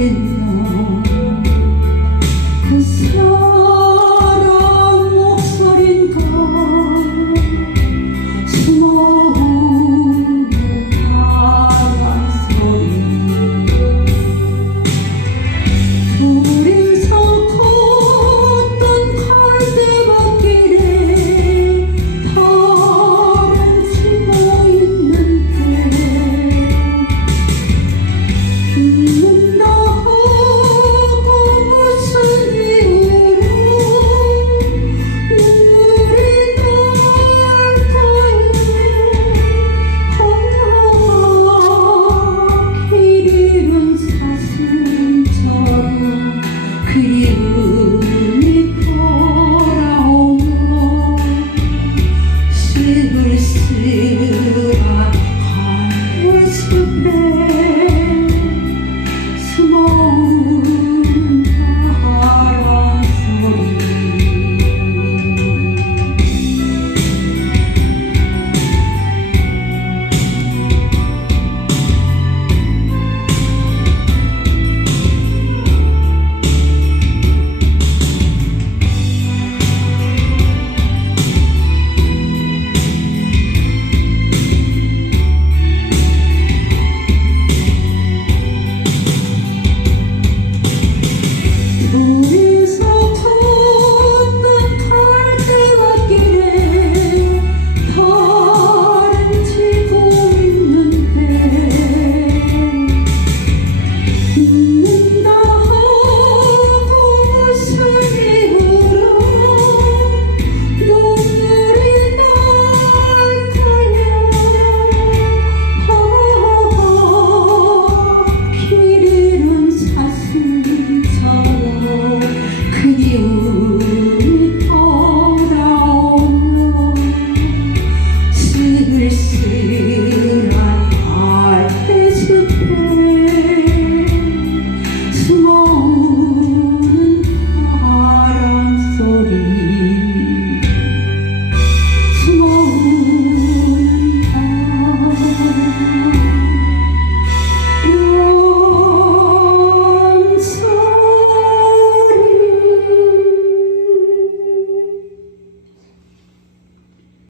You.